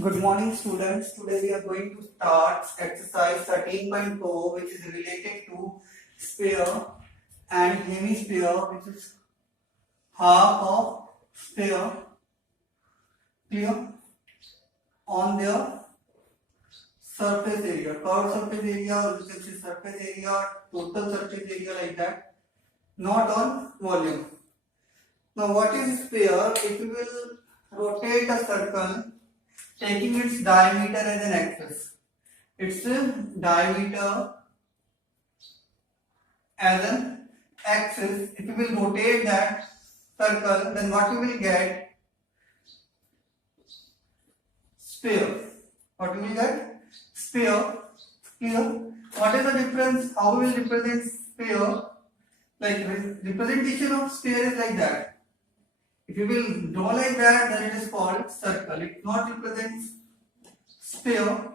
Good morning, students. Today we are going to start exercise 13.4, which is related to sphere and hemisphere, which is half of sphere, clear, on their surface area, curved surface area, or you can say surface area, total surface area, like that, not on volume. Now, what is sphere? If we will rotate a circle taking its diameter as an axis, its diameter as an axis, if you will rotate that circle, then what you will get? Sphere. What you will get? Sphere. Clear? What is the difference? How we will represent sphere? Like representation of sphere is like that. If you will draw like that, then it is called circle. It not represents sphere.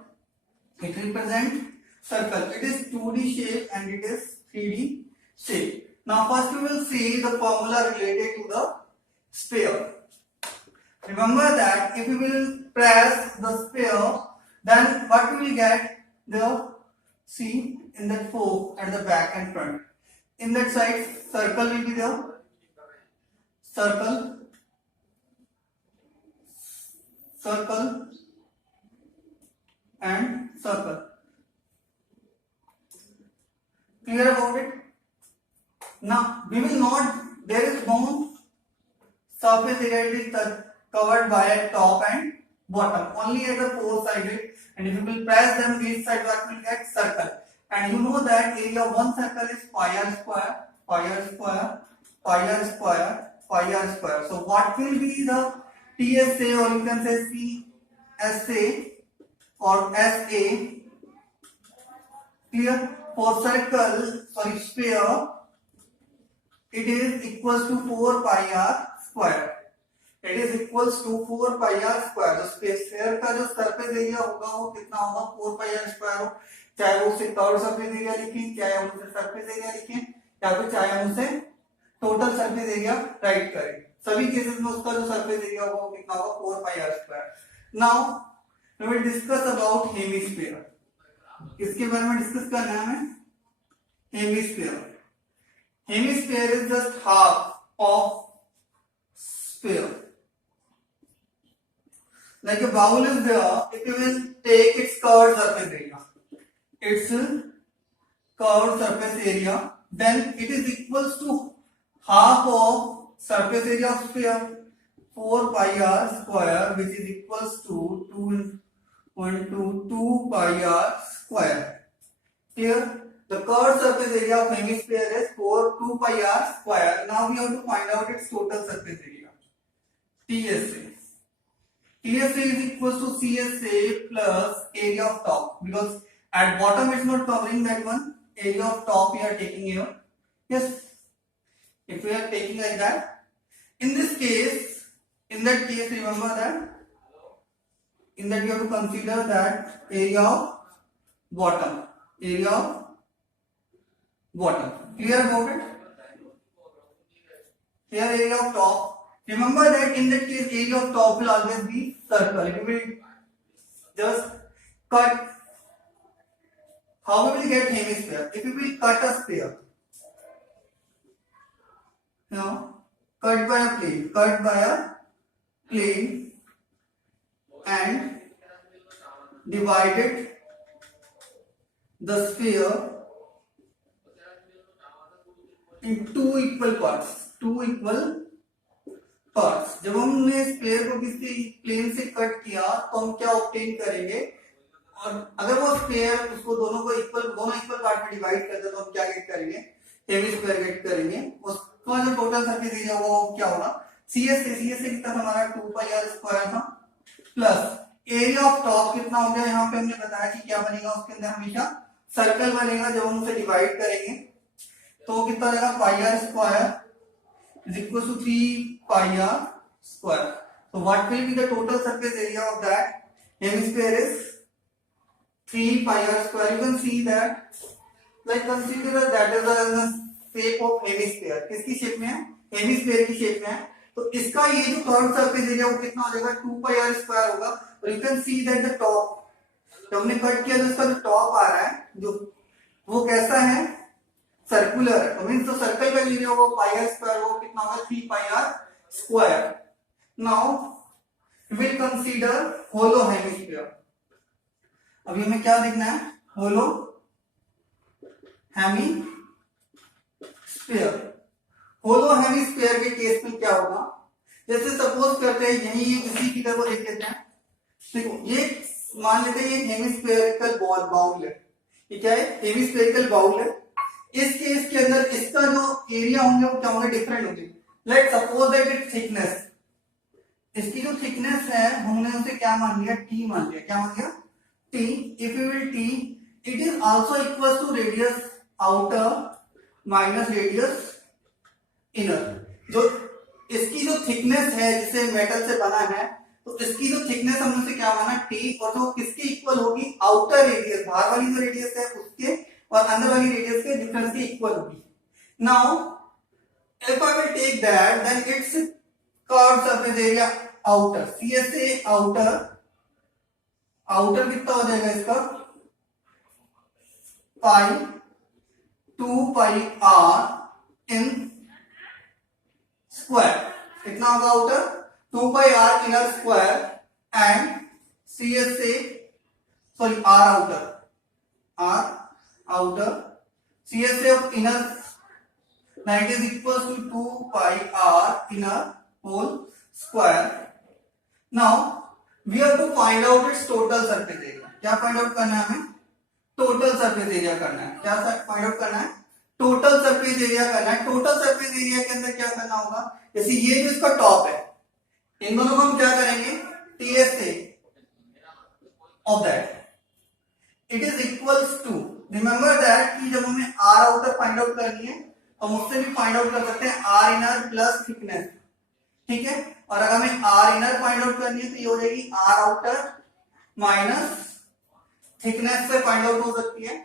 It represents circle. It is 2D shape and it is 3D shape. Now first we will see the formula related to the sphere. Remember that if we will press the sphere, then what we will get? The see in that fork at the back and front. In that side, circle will be there. Circle, circle, and circle. Clear about it? Now we will not. There is no surface area. It is covered by a top and bottom. Only at the four sided. And if you will press them each side, what will get? Circle. And you know that area of one circle is pi r square, pi r square, pi r square, pi r square. So what will be the TSA, or you can say CSA or SA? Clear? For circle, sorry, sphere, it is equals to 4 pi r square. It is equals to 4 pi r square. तो sphere का जो surface area होगा वो कितना होगा? 4 pi r square हो. चाहे वो उसे कर्व surface area लिखें, चाहे हम उसे surface area लिखें, या फिर चाहे हम उसे total surface area राइट करें. सभी केसेस में उसका जो surface area होगा वो कितना होगा? 4 pi r square. Now we will discuss about hemisphere. इसके बारे में डिस्कस करना है हमें. Hemisphere. Hemisphere is just half of sphere. Like a bowl is there, if you will take its curved surface area, then it is equals to half of surface area of sphere, 4 pi r square, which is equals to 2 pi r square. Clear? The curved surface area of hemisphere is 2 pi r square. Now we have to find out its total surface area. TSA. TSA is equals to CSA plus area of top, because at bottom it's not covering that one. Area of top we are taking here. Yes. If we are taking like that, in that case, remember that in that you have to consider that area of bottom. Area of bottom. Clear about it? Here area of top. Remember that in that case area of top will always be circle. If we will just cut, how we will get hemisphere? If we will cut a sphere, cut by a plane and divided the sphere in two equal parts. जब हमने sphere को किसी plane से cut किया तो हम क्या obtain करेंगे? और अगर वो स्फीयर उसको दोनों इक्वल पार्ट में डिवाइड करते तो हम क्या गेट करेंगे? हेमिस्फीयर गेट करेंगे. उसका जो टोटल सरफेस एरिया वो क्या होगा? CSA कितना हमारा 2 pi r स्क्वायर था, प्लस एरिया ऑफ टॉप कितना हो गया? यहाँ पे हमने बताया कि क्या बनेगा, उसके अंदर हमेशा सर्कल बनेगा. जब हम उसे डिवाइड करेंगे तो कितना रहेगा? पाई r square is equals to 3 pi r square. So what will be the total surface area of that hemisphere is 3 pi r square. You can see that, like consider that is the shape of hemisphere. किसकी shape में है? Hemisphere की shape में है. तो इसका ये जो कर्व सरफेस एरिया वो कितना हो जाएगा 2πr² होगा। और you can see that the top, जब हमने कट किया तो इसका जो टॉप आ रहा है जो वो कैसा है, सर्कुलर है। तो मीन्स तो सर्कल का एरिया वो πr² वो कितना होगा 3πr²। Now will consider hollow hemisphere. अभी हमें क्या देखना है, होलो हेमिस्फीयर। होलो हेमिस्फीयर के केस में क्या होगा, जैसे सपोज करते हैं यही इसी फिगर को देख लेते हैं। देखो ये मान लेते हैं ये हेमिस्फेरिकल बाउल है, ये क्या है, हेमिस्फेरिकल बाउल है। इस केस के अंदर इसका जो एरिया होंगे वो क्या होंगे, डिफरेंट होंगे। Let suppose that it thickness, इसकी जो थिकनेस है हमने उसे क्या मान लिया, टी मान लिया। क्या मान लिया, T. If you will T, it is also equal to radius outer minus radius inner. जो इसकी जो थिकनेस है जिसे मेटल से बना है, तो इसकी जो थिकनेस हमने उसे क्या माना, टी। और जो किसके इक्वल होगी, आउटर रेडियस, बाहर वाली जो रेडियस है उसके और अंदर वाली रेडियस के डिफरेंस के इक्वल होगी। Now if I will take that, then its curve surface area outer, CSA outer, outer कितना हो जाएगा इसका, पाई 2πr इन स्क्वायर। कितना होगा outer, 2πr inner square and CSA sorry R outer, R outer, CSA of inner, that is equals to 2πr inner whole square. Now we have to find out its total surface area. क्या find out करना है हमें, total surface area करना है। क्या find out करना है, total surface area करना है। टोटल सरफेस एरिया के अंदर क्या करना होगा, जैसे ये जो इसका टॉप है, इन दोनों को हम क्या करेंगे, TSA of that, it is equals to, remember that कि जब हमें R आउटर फाइंड आउट करनी है तो मुझसे भी फाइंड आउट कर सकते हैं R इनर प्लस थिकनेस, ठीक है। और अगर हमें R इनर फाइंड आउट करनी है तो ये हो जाएगी R आउटर माइनस थिकनेस से फाइंड आउट हो सकती है।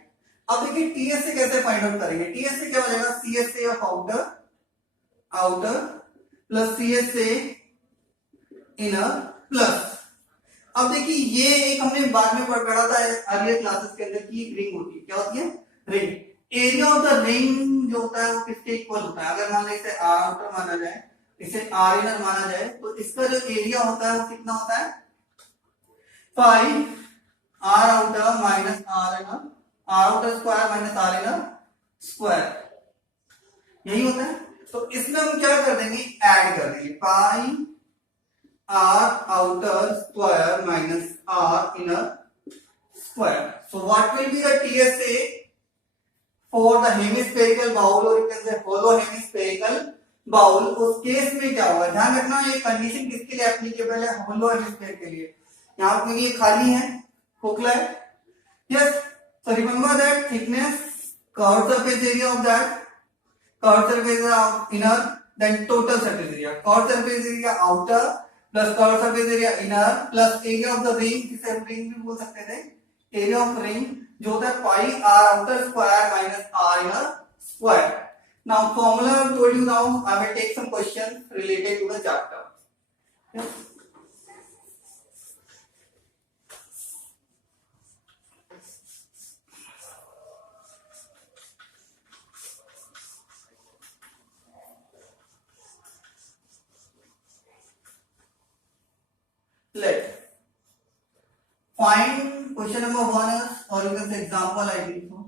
अब देखिए TS से कैसे फाइंड आउट करेंगे, TS से क्या हो जाएगा, CSA of outer, outer plus CSA inner plus. अब देखिए ये एक हमने बाद में पढ़ा था अर्लियर क्लासेस के अंदर की एक रिंग होती है, क्या होती है, ring. Area of the ring जो होता है वो किसके इक्वल होता है, अगर मान लो इसे R आउटर माना जाए, इसे R इनर माना जाए, तो इसका जो एरिया होता है वो कितना होता है, pi R outer minus R inner, R outer square minus R inner square, यही होता है। तो इसमें हम क्या कर देंगे, ऐड कर देंगे, पाई R outer square minus R inner square. So what will be the TSA for the hemispherical bowl, or you can say hollow hemispherical bowl? उस केस में क्या होगा, ध्यान रखना ये कंडीशन किसके लिए एप्लीकेबल है, होलो हेमिस्फीयर के लिए। यहाँ पे ये खाली है, खोखला है, yes. So remember that thickness, curved surface area of that, curved surface area of inner, then total surface area, curved surface area outer plus curve surface area inner plus area of the ring, जिसे हम ring भी बोल सकते थे, area of ring जो होता है pi R outer square minus R inner square. Now formula I told you, now I will take some question related to the chapter. Let find question number 1 is, और you can say example I think so,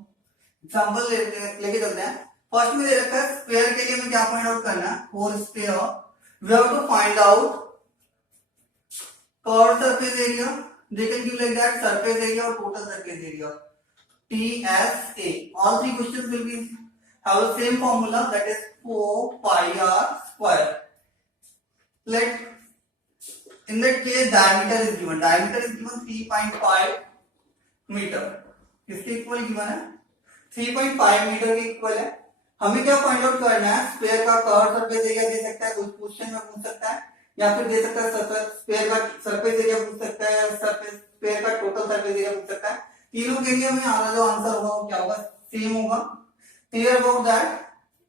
example लेके चलते हैं। First में दे रखा है square के लिए हमें क्या फाइंड आउट करना है, for square we have to find out curve surface area, they can give like that, surface area or total surface area, TSA. all three questions will be have the same formula, that is 4πr square. Let in that case diameter is given, 3.5 metre, किसके equal given है, 3.5 metre के equal है। हमें क्या find out करना है, square का curve surface area दे सकता है, कुछ क्वेश्चन में पूछ सकता है, या फिर दे सकता है स्क्वायर का सरफेस एरिया पूछ सकता है, स्क्वायर का टोटल सरफेस एरिया पूछ सकता है। तीनों के लिए हमें हमारा जो आंसर होगा वो क्या होगा, सेम होगा। Clear about that.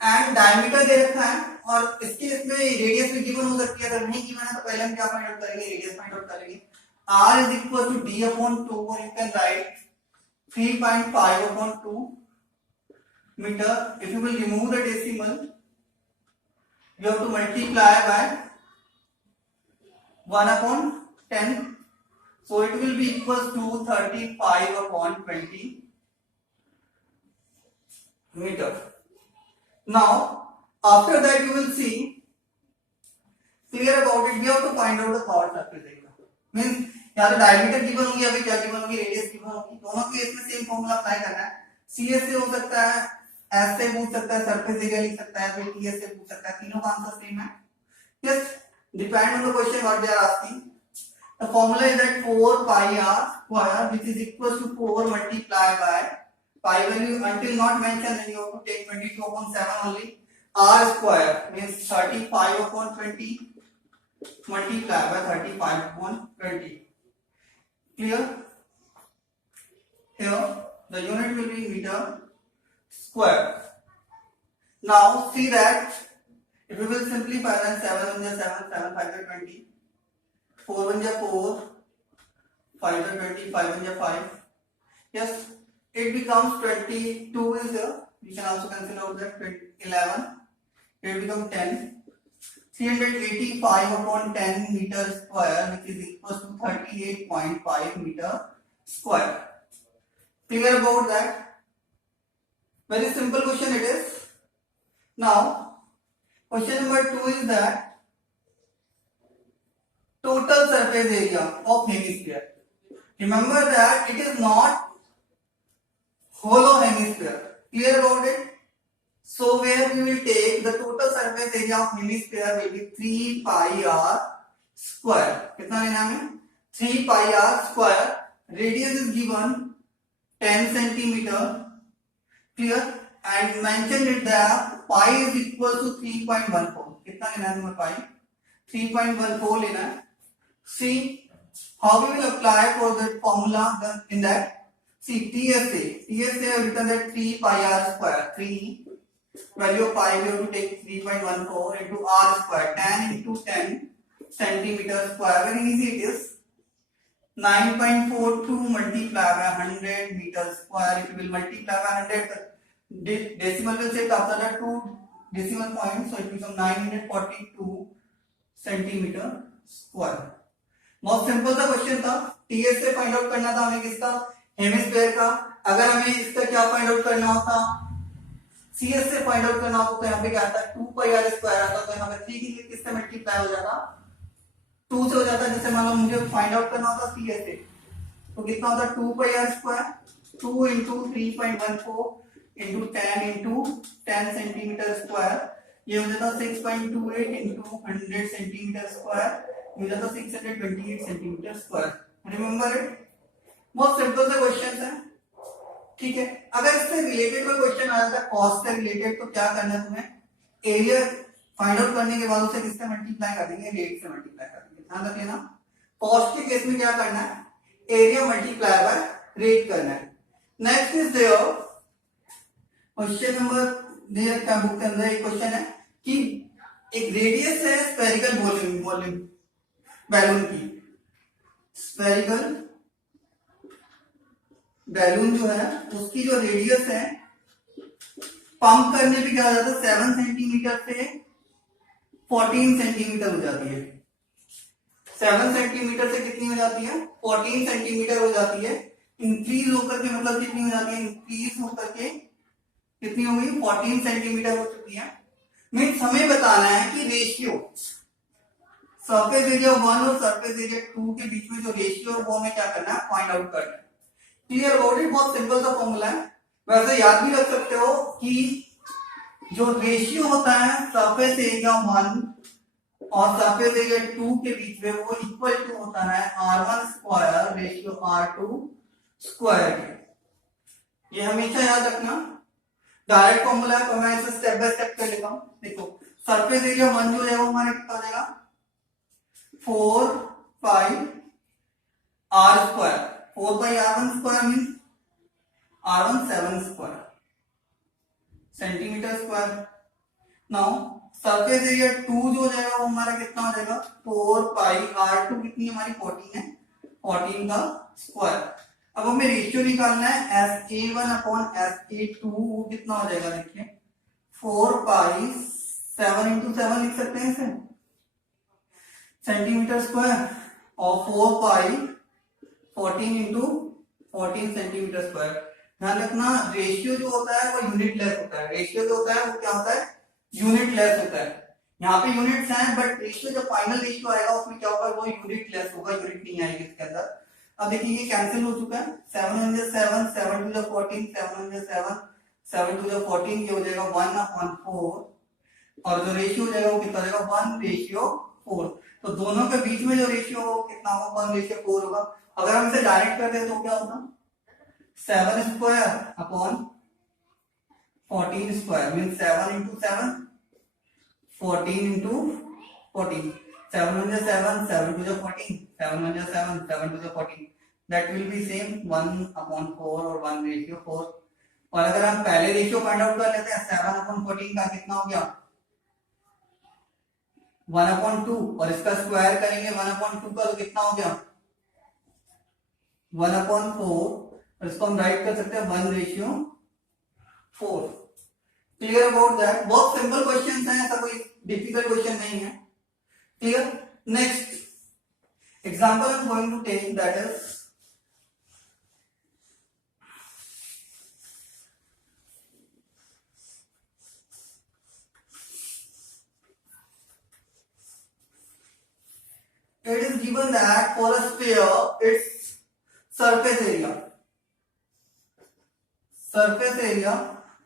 And diameter दे रखा है और इसके इसमें रेडियस भी गिवन हो सकती है, अगर नहीं गिवन है तो पहले हम क्या फाइंड आउट करेंगे, रेडियस फाइंड आउट करेंगे। r is equal to d upon 2, or you can write 3.5 upon 2 meter. If you will remove the decimal, you have to multiply by 1 upon 10, so it will be equals to 35 upon 20 meter. Now after that you will see clear about it, we have to find out the chord surface area. Means या तो diameter given होगी, अभी क्या given होगी, radius given होगी, दोनों के इसमें सेम फॉर्मूला अप्लाई करना है। CS से हो सकता है, S से पूछ सकता है, सरफेस एरिया लिख सकता है, फिर TS से पूछ सकता है, तीनों का आंसर सेम है। Yes, depend on the question what they are asking. The formula is that 4 pi r square which is equal to 4 multiplied by pi value until not mentioned, then you have to take 22 upon 7 only. R square means 35 upon 20 multiply by 35 upon 20. Clear? Here the unit will be meter square. Now see that if we will simplify, then 7 1 is 7, 7 5 is 20, 4 1 is 4, 5 is 20, 5 1 is 5. Yes, it becomes 22 is here. You can also consider that 11. It becomes 10. 385 upon 10 meter square, which is equal to 38.5 meter square. Clear about that? Very simple question it is. Now, question number 2 is that total surface area of hemisphere. Remember that it is not hollow hemisphere. Clear about it? So where we will take the total surface area of hemisphere will be 3 pi r square. कितना लेना है? 3 pi r square. Radius is given 10 centimeter. Clear? And mentioned it that pi is equal to 3.14. कितना लेना है हमें pi? 3.14 लेना है. See how we will apply for that formula in that. See TSA have written that 3 pi r square. 3 value of pi we have to take 3.14 into r square, 10 into 10 centimeter square. Very easy it is. 9.42 multiply by 100 meter square. If you will multiply by 100, decimal will shift after that 2 decimal points, so it becomes 942 centimeter square. बहुत simple सा question था। TS से find out करना था हमें किसका, hemisphere का। अगर हमें इसका क्या फाइंड आउट करना होता, सीएस से फाइंड आउट करना होता, तो यहाँ पे क्या आता है 2 पाई आर स्क्वायर आता, तो यहाँ पे 3 के लिए किससे मल्टीप्लाई हो जाता, 2 से हो जाता। जैसे मान लो मुझे फाइंड आउट करना होता सीएस से, तो कितना होता 2 pi r square, 2 into 3.14 into 10 into 10 centimetre square, ये हो जाता 6.28 into 100 सेंटीमीटर स्क्वायर, ये हो जाता 628 सेंटीमीटर स्क्वायर। रिमेम्बर इट, बहुत सिंपल से क्वेश्चन है। ठीक है, अगर इससे रिलेटेड कोई क्वेश्चन आ जाता है कॉस्ट से रिलेटेड, तो क्या करना है तुम्हें, एरिया फाइंड आउट करने के बाद उसे किससे मल्टीप्लाई कर देंगे, रेट से मल्टीप्लाई कर देंगे। ध्यान रख लेना, कॉस्ट के केस में क्या करना है, एरिया मल्टीप्लाई बाय रेट करना है। Next is there question number दे रखा है बुक के अंदर, एक क्वेश्चन है कि एक रेडियस है स्फेरिकल वॉल्यूम बैलून की, स्फेरिकल बैलून जो है उसकी जो रेडियस है पंप करने पे क्या हो जाता है 7 सेंटीमीटर से 14 सेंटीमीटर हो जाती है। 7 सेंटीमीटर से कितनी हो जाती है, 14 सेंटीमीटर हो जाती है। इंक्रीज होकर के मतलब कितनी हो जाती है, इंक्रीज होकर के कितनी हो गई, 14 सेंटीमीटर हो चुकी है। मीन्स हमें बताना है कि रेशियो सरफेस एरिया 1 और सरफेस एरिया 2 के बीच में जो रेशियो है वो हमें क्या करना है, फाइंड आउट करना है। क्लियर अबाउट इट, बहुत सिंपल सा फॉर्मूला है। वैसे याद भी रख सकते हो कि जो रेशियो होता है सरफेस एरिया 1 और सरफेस एरिया 2 के बीच में, वो इक्वल टू होता है r1 square ratio r2 square. ये हमेशा याद रखना, डायरेक्ट फॉर्मूला है तो मैं इसे स्टेप बाय स्टेप कर लेता हूं। देखो सरफेस एरिया 1 जो है वो हमारा कितना देगा, 4 पाई r square, 4 by r1 square means r1 7 square centimeter square. Now surface area 2 जो हो जाएगा वो हमारा कितना हो जाएगा 4 पाई r2 कितनी हमारी 14 है 14 का स्क्वायर। अब हमें रेशियो निकालना है SA1 अपॉन SA2 वो कितना हो जाएगा देखिए 4 पाई 7 इंटू 7 लिख सकते हैं इसे सेंटीमीटर स्क्वायर और 4 पाई 14 इंटू 14 सेंटीमीटर स्क्वायर। ध्यान रखना रेशियो जो होता है वो यूनिट लेस होता है। रेशियो जो होता है वो क्या होता है यूनिट लेस होता है। यहाँ पे यूनिट्स हैं बट रेशियो जब फाइनल रेशियो आएगा उसमें क्या होगा वो यूनिट लेस होगा, यूनिट नहीं आएगी इसके अंदर। अब देखिए ये कैंसिल हो चुका है 7 7 7 टू द 14 7 7 7 टू द 14 ये हो जाएगा 1/4 और जो रेशियो हो जाएगा वो कितना हो जाएगा 1:4। तो दोनों के बीच में जो रेशियो हो कितना होगा 1:4 होगा। अगर हम इसे डायरेक्ट कर दें तो क्या होगा 7 square upon 14 square mean 7 into 7 14 into 14 7 7 7 to the 14 7 7 7 to the 14 that will be same 1/4 और 1:4। और अगर हम पहले रेशियो फाइंड आउट कर लेते हैं 7/14 का कितना हो गया 1/2 और इसका स्क्वायर करेंगे 1/2 का तो कितना हो गया 1/4 और इसको हम राइट कर सकते हैं 1:4। Clear about that. बहुत सिंपल क्वेश्चन है, ऐसा कोई डिफिकल्ट क्वेश्चन नहीं है। Clear. Next example I am going to take that is it is given that for a sphere its surface area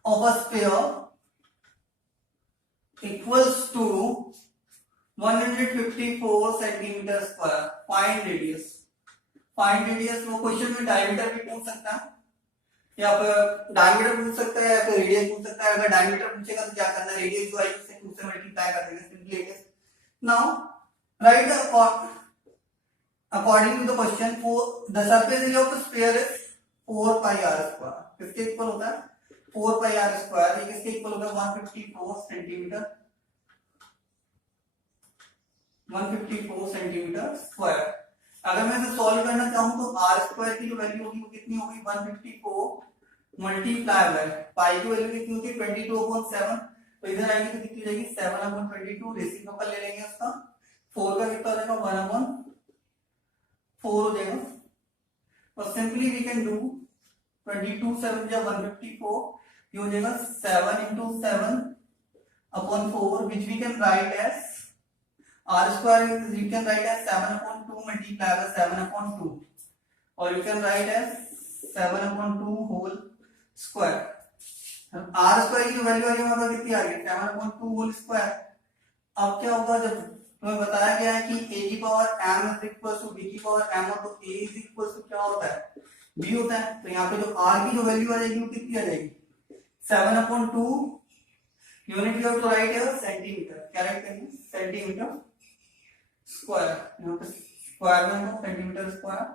of a sphere equals to 154 centimeter square. Find radius वो question में diameter भी पूछ सकता है या फिर diameter पूछ सकता है या फिर रेडियस पूछ सकता है। अगर डायमीटर पूछेगा तो क्या करना है रेडियस जो है उससे 2 से मल्टीप्लाई कर देंगे simply it is. Now write according to the question for the surface area of a sphere is 4 pi r square। किसके इक्वल होता है 4 pi r square। ये किसके इक्वल होगा 154 सेंटीमीटर 154 सेंटीमीटर स्क्वायर। अगर मैं इसे सॉल्व करना चाहूं तो r स्क्वायर की जो वैल्यू होगी वो कितनी होगी 154 मल्टीप्लाई बाय पाई की वैल्यू कितनी होती है 22/7 तो इधर आएगी तो कितनी जाएगी 7/22 रेसिप्रोकल ले लेंगे उसका 4 का कितना हो जाएगा 1/4 हो जाएगा और सिंपली वी कैन डू 22 7 या 154 ये हो जाएगा 7 into 7/4 which we can write as r square you can write as 7/2 multiplied by 7/2 or you can write as 7/2 whole square। r square की वैल्यू आ रही है हमारे कितनी आ रही है 7/2 whole square। अब क्या होगा जब तुम्हें बताया गया है कि a की power m is equal to b की पावर m हो तो a is equal to क्या होता है b होता है। तो यहाँ पे जो r की जो वैल्यू आ जाएगी वो कितनी आ जाएगी 7/2 unit you have to write है सेंटीमीटर। क्या राइट करेंगे सेंटीमीटर स्क्वायर। यहाँ पे स्क्वायर में हो centimetre square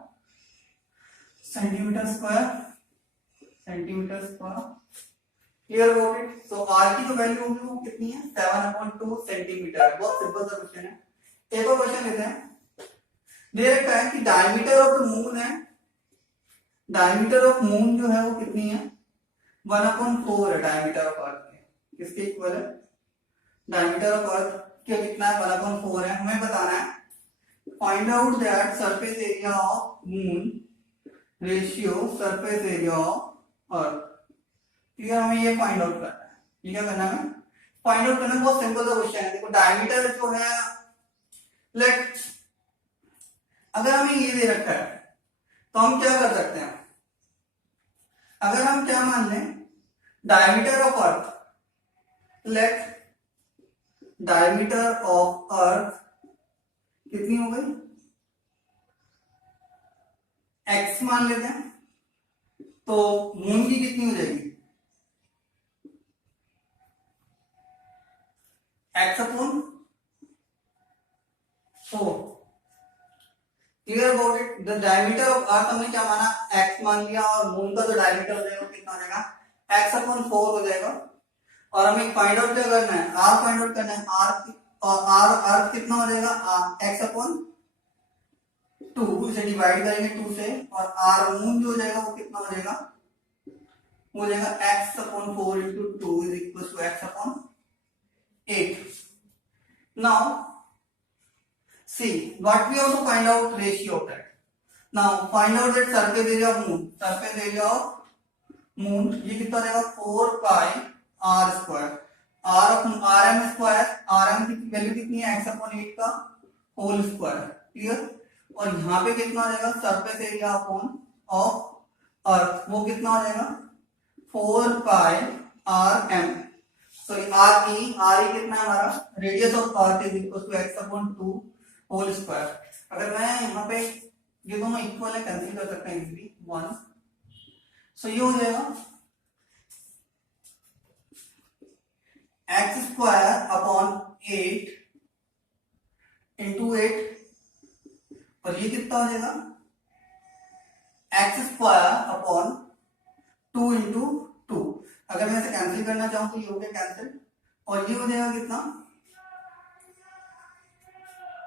clear about it. So r की जो वैल्यू होगी वो कितनी है 7/2 सेंटीमीटर। बहुत सिंपल सा क्वेश्चन है। एक और क्वेश्चन लेते हैं। दे रखा है कि डायमीटर ऑफ द मून है डायमीटर ऑफ मून जो है वो कितनी है 1/4 है डायमीटर ऑफ अर्थ के। किसके इक्वल है डायमीटर ऑफ अर्थ के कितना है 1/4 है। हमें बताना है find out that surface area of moon ratio surface area of earth. ठीक है हमें ये फाइंड आउट करना है। ये क्या करना है फाइंड आउट करना बहुत सिंपल सा क्वेश्चन है। देखो डायमीटर जो है लेट अगर हमें ये दे रखा है तो हम क्या कर सकते हैं अगर हम क्या मान लें diameter of earth let diameter of earth कितनी हो गई x मान लेते हैं तो मून की कितनी हो जाएगी x/4। Clear about it. The diameter of अर्थ हमने क्या माना x मान लिया और मून का जो डायमीटर हो जाएगा कितना हो जाएगा x/4 हो जाएगा। और हमें फाइंड आउट क्या करना है, आर फाइंड आउट करना है। आर और आर कितना हो जाएगा, एक्स अपॉन 2, इसे डिवाइड करेंगे 2 से, और आर मून जो हो जाएगा वो कितना हो जाएगा, हो जाएगा x upon 4 into 2 is equal to x upon 8। Now see what we also find out ratio of that. Now find out that surface area of moon, surface area of moon ये कितना रहेगा 4 पाई r square, rm square, rm की value कितनी है x upon 8 का whole square, clear. और यहाँ पे कितना रहेगा surface area upon of earth, वो कितना हो जाएगा 4 पाई rm, सॉरी re कितना है हमारा, radius of earth is equal to x upon 2 whole square. अगर मैं यहाँ पे ये दोनों इक्वल है कैंसिल कर सकते हैं इजीली 1, सो ये हो जाएगा एक्स स्क्वायर अपॉन 8 इंटू 8, और ये कितना हो जाएगा एक्स स्क्वायर अपॉन 2 इंटू 2। अगर मैं इसे कैंसिल करना चाहूं तो ये हो गया कैंसिल, और ये हो जाएगा कितना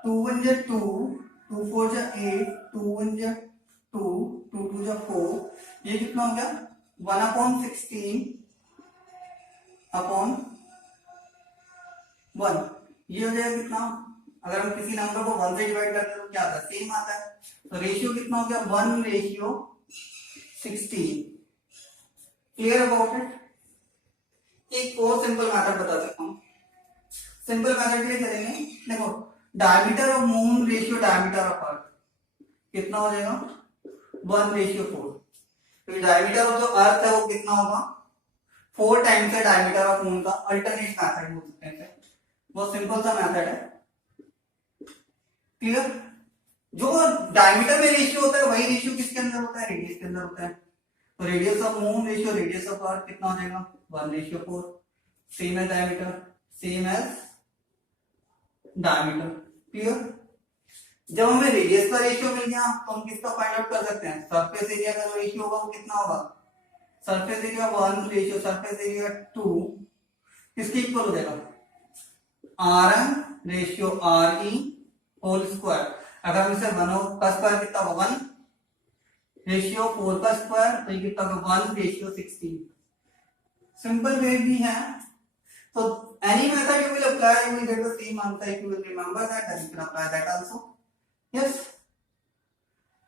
2 1 जा 2, 2 4 जा 8, 2 1 जा 2, 2 2 जा 4, ये कितना हो गया 1 अपॉन 16 अपॉन 1, ये हो जाएगा कितना, अगर हम किसी नंबर को 1 से डिवाइड करते हैं तो क्या आता है, सेम आता है। तो रेशियो कितना हो गया 1 रेशियो 16। Clear about it. एक और सिंपल मेथड बता सकता हूँ, सिंपल मेथड के लिए चलेंगे। देखो diameter of moon ratio diameter of earth कितना हो जाएगा 1 रेशियो 4। तो डायमीटर ऑफ जो अर्थ है वो कितना होगा 4 टाइम्स है डायमीटर ऑफ मून का। अल्टरनेट मेथड बोल सकते हैं, बहुत सिंपल सा मेथड है, क्लियर। जो डायमीटर में रेशियो होता है वही रेशियो किसके अंदर होता है, रेडियस के अंदर होता है। तो radius of moon ratio radius of earth कितना हो जाएगा 1 ratio 4, same as diameter, same as diameter, clear. जब हमें रेडियस का रेशियो मिल गया तो हम किसका फाइंड आउट कर सकते हैं, सरफेस एरिया का जो रेशियो होगा वो कितना होगा, surface area 1 ratio surface area 2 किसके इक्वल हो जाएगा rm ratio re whole square. अगर हम इसे 1 का स्क्वायर कितना होगा 1 रेशियो 4 का स्क्वायर, तो ये कितना होगा 1 रेशियो 16। सिंपल वे भी है। So any method you will apply, you will get the same answer if you will remember that, then you can apply that also. Yes.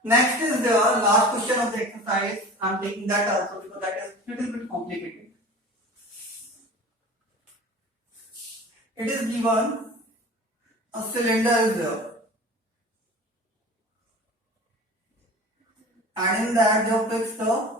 Next is the last question of the exercise. I am taking that also because that is little bit complicated. It is given a cylinder is there, and in that you fix the